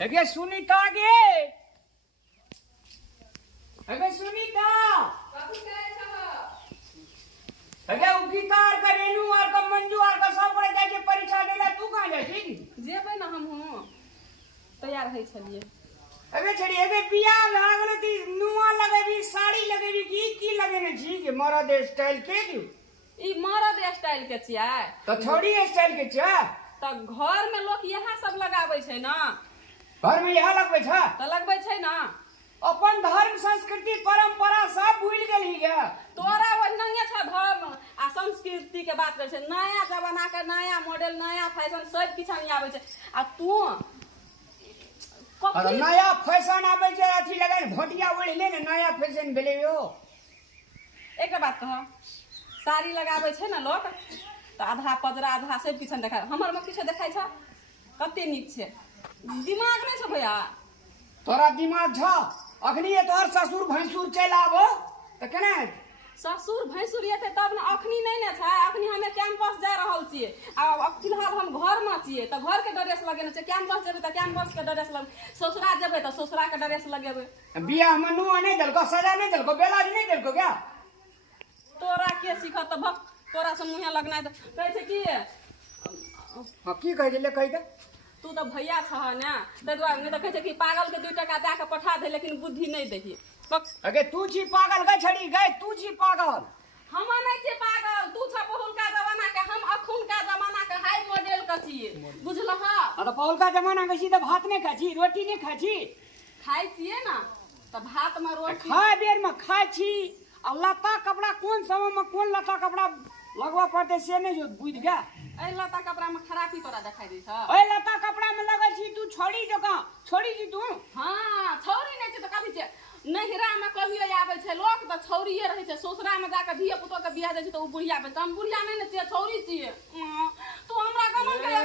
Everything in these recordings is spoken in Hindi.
अगे सुनीता गे अगे सुनीता अगे उ गीता और का रेनू और का मंजू और का सब पड़े जाके परीक्षा देला तू कहां जाय छी जेबै ना हम हूं तैयार है छलिए अगे छड़ी अगे बियाह लागल ती नुआ लगेबी साड़ी लगेबी की लगेने छी के मरद स्टाइल के दियो ई मरद स्टाइल के छियै तो छोड़ी स्टाइल के छ त घर में लोग यह सब लगाबै छै ना घर में यह लगबै छ त लगबै छै ना अपन धर्म संस्कृति परंपरा सब भूल गेली गे तोरा ओनहिए छ धर्म आ संस्कृति के बात करे छै नया जमाना के नया मॉडल नया फैशन सब किछ नहीं आबै छै आ तू अरे नया फैशन आबै छै अथी लगाइ भोटिया ओढ़ ले ने नया फैशन भेले यो एक बात कह साड़ी लगाबै छै ना लोग त आधा पजरा आधा सब किछ देखाय हमर में किछ देखाय छ कते नीक छै दिमाग नहीं छ भैया तोरा दिमाग छ अखनी तोहर ससुर भैंसुर चल आबो त केना ससुर भैंसुर एते तब ना अखनी नहीं ने छै अखनी हमे कैंपस जा रहल छियै आ फिलहाल हम घर में छियै त घर के ड्रेस लगेने छै कैंपस जेबै त कैंपस के ड्रेस लग ससुरा जेबै त ससुरा के ड्रेस लगेबै बियाह में नुआ नहीं देलको सजा नहीं देलको बेलाज नहीं देलको क्या तोरा के सिखत त भक तोरा से मुहे लगना त कहै छै की हां की कह ले कह दे तू तो भैया छ ना ते दुआरे नहीं तो कहै छै कि पागल के 2 टका दे के पठा दे लेकिन बुद्धि नहीं देही अगे तू छी पागल गई छड़ी गई तू छी पागल हम नहीं छी पागल तू छ बहुलका जमाना के हम अखुनका जमाना के हाई मॉडल के छियै बुझलह अरे बहुलका जमाना के सीधे भात नहीं खाई छी रोटी नहीं खाई छी खाई छियै ना त भात में रोटी खा बेर में खाई छी आ लता कपड़ा कौन समय में कौन लता कपड़ा लगवा पड़ते से नहीं जो बुझ गया ए लता कपड़ा में खराबी तोरा देखाई दै छ ओए लता कपड़ा में लगल छी तू छोड़ी जका छोड़ी जी तू हां छौरी नहीं छै त कथि छै नहिरा में कहियो आबै छै लोग त छौरिये रहै छै ससुरा में जाके धिया पुतो के बियाह दै छै त उ बुढ़िया पे हम बुढ़िया नहीं ने छियै छौरी छियै तू हमरा कमन के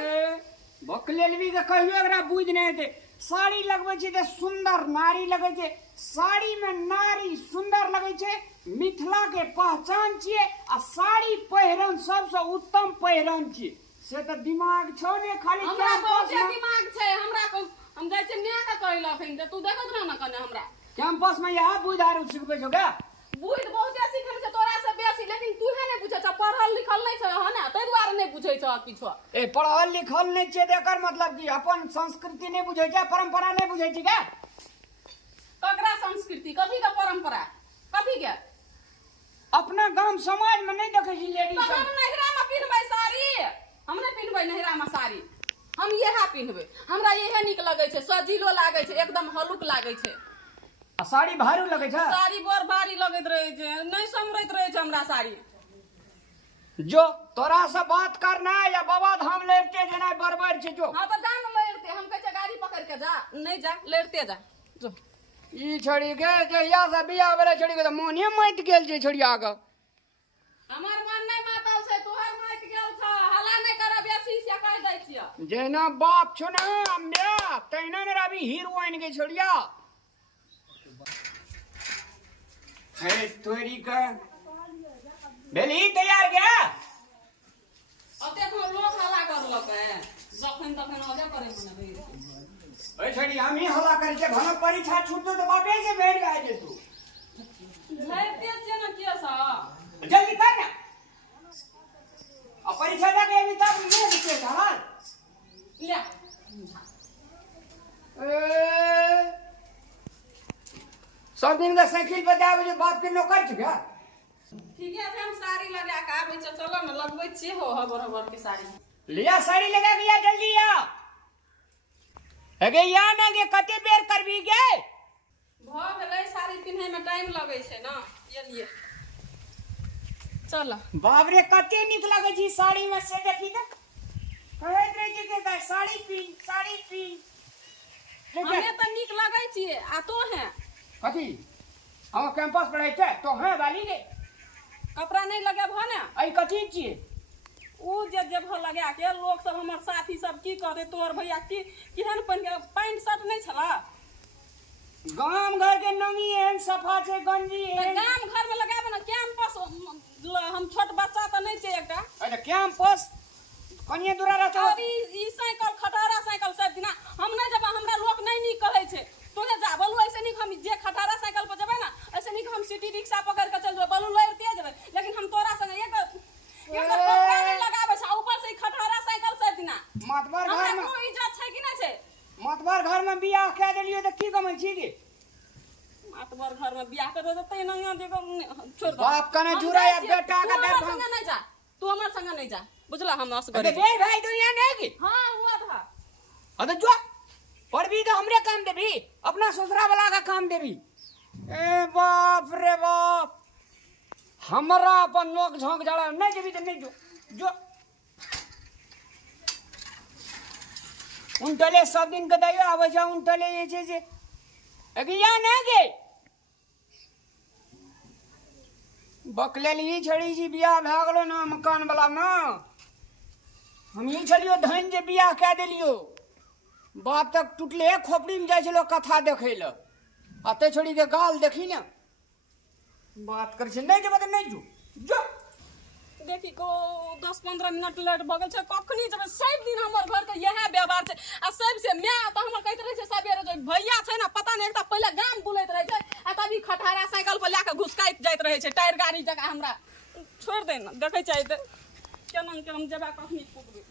बकलेलवी के कहियो एकरा बुझ नहीं दे साड़ी लगबै छै त सुंदर नारी लगै छै साड़ी में नारी सुंदर लगै छै मिथिला के पहचान छियै आ साड़ी पहिरन सबसे उत्तम पहिरन छियै से त दिमाग छौ ने खाली हमरा बहुत दिमाग छै हमरा हम जाय छै न्या का कहला फिन तू देखत रह ना कने हमरा कैंपस में यह बुझारू सिखबै छौ क्या बुझ बहुत सिखल छै तोरा से बेसी लेकिन तू है नहीं बुझै छ पढ़ल लिखल नहीं छ ह ना तै दुआरे नहीं बुझै छ किछो ए पढ़ल लिखल नहीं छै एकर मतलब की अपन संस्कृति नहीं बुझै छै परंपरा नहीं बुझै छै क्या ककरा संस्कृति कथि का परंपरा कथि के अपना गांव समाज में नहीं देखे छी लेडीज तो हम नहिरा में पिनबै साड़ी हम नहीं पिनबै नहिरा में साड़ी हम यह पिनबै हमरा यह निक लगे छै सजीलो लागे छै एकदम हलुक लागे छै आ साड़ी भारू लगे छै साड़ी बड़ भारी लगैत रहे छै नहीं समरैत रहे छै हमरा साड़ी जो तोरा से बात करना है या बाबा धाम लेते जेना बरबर छै जो हां त जान लेते हम कहै छै गाड़ी पकड़ के जा नहीं जा लेते जा जो ई छोड़ी के जहिया से बियाह भेले छोड़ी के त मोने मत गेल छै छोड़िया के हमर मन नहीं मातल छै तोहर मत गेल छ हला नहीं कर बेसी से कह दै छियै जेना बाप छो ना अम्बे तैना ने रवि हीरोइन के छोड़िया है तोरी का भेली तैयार गया अते को लोग हला करलक है जखन तखन आगे करे मने रही ओए छोड़ी हम ही हल्ला करे छै घर परीक्षा छूटतो तो बापे से भेट गए जे तू धरते छै न के सा जल्दी कर ना अब परीक्षा जा के अभी तक नहीं लिखे हाल ले सब दिन का साइकिल पे जावे जो बाप के नौकर छ क्या ठीक है हम साड़ी लगा के आबै छ चलो न लगबै छी हो हबर हबर के साड़ी लिया साड़ी लगा के या जल्दी आ अगे या ना के कते बेर करबी गे भ गेलै साड़ी पिन्है में टाइम लगै छै ना ये लिए चल बाप रे कते नीक लागे छी साड़ी में से देखी त कहैत रहे छी के साड़ी पी हमें त नीक लगै छी आ तो है कथी हम कैंपस पढ़ै छै तो है वाली गे कपड़ा नहीं लगे भ ना आई कथी छियै उ जे भ लगा के लोग सब हमर साथी सब की कहते तोर भैया की केहन पहन के पैंट शर्ट नहीं छला गांव घर के नंगी एहन सफा छै गंजी एहन गांव घर में लगाबे ना कैंपस हम छोट बच्चा त नहीं छै एकटा अरे कैंपस कनिए दूरा रहता और ई साइकिल खटारा साइकिल सब दिना हम नहीं जब हमरा लोग घर में कोई इज्जत छै कि नहीं छै? मतबर घर में बियाह कह देलियो तो की कमै छी गे? मतबर घर में बियाह कर देते नहीं देखो छोड़ दो। बाप कने जुरा या बेटा का दे संग नहीं जा, तू हमर संग नहीं जा, बुझला? हम अस अबे गरीब। बे भाई तो यहाँ नहीं की हां हुआ था। अबे जो और भी तो हमरे काम देबी, अपना ससुरा वाला का काम देबी। ए बाप रे बाप, हमरा अपन नोक झोंक जड़ा नहीं देबी तो नहीं जो उन टले सब दिन के दैयो आवे जा उन टले ये छे जे अगिया ना गे बकलेल ही छड़ी जी बियाह भ गेलो ना मकान वाला में। हम ही छलियो धन जे बियाह कह देलियो, बाप तक टूटले खोपड़ी में जाय छलो कथा देखे ल, अते छोड़ी के गाल देखी ना बात कर छे नहीं जेबे त नहीं जो देखी को 10-15 मिनट लेट बगल छै, कखनी जब सब दिन हमर घर के यह व्यवहार छै। आ सबसे मैं त हमर कहत रहे छै सबेरे जो भैया छै ना, पता नहीं एकटा पहले गाम बुलैत रहे छै आ तभी खटारा साइकिल पर लाके घुसकाइत जाइत रहे छै टायर गाड़ी जका। हमरा छोड़ दे ना, देखे छै त केना के हम जेबा कखनी पुगबे।